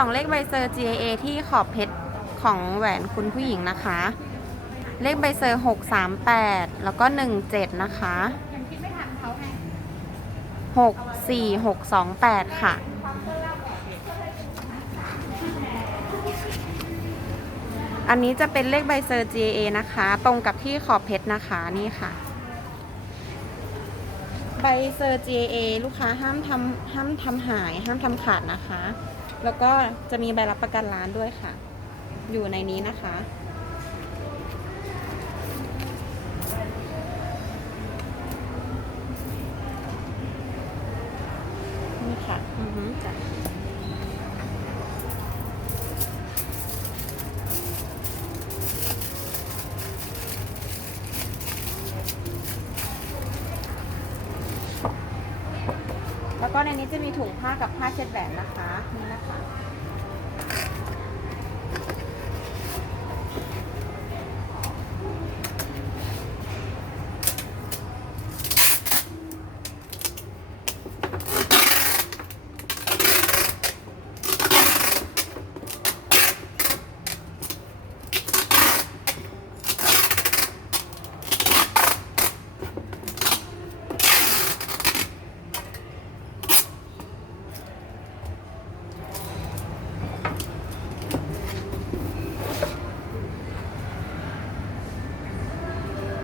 ส่องเลขใบเซอร์ GAA ที่ขอบเพชรของแหวนคุณผู้หญิงนะคะ เลขใบเซอร์ 638 แล้วก็ 17 นะคะ64628 ค่ะ อันนี้จะเป็นเลขใบเซอร์ GAA นะคะ ตรงกับที่ขอบเพชรนะคะนี่ค่ะ ใบเซอร์ GAA ลูกค้าห้ามทำห้ามทำหายห้ามทำขาดนะคะ แล้วก็จะมีใบรับประกันร้านด้วยค่ะ อยู่ในนี้นะคะ นี่ค่ะ อือฮึจ้ะแล้ว ก็ในนี้จะมีถุงผ้ากับผ้าเช็ดแหวนนะคะนี่นะคะ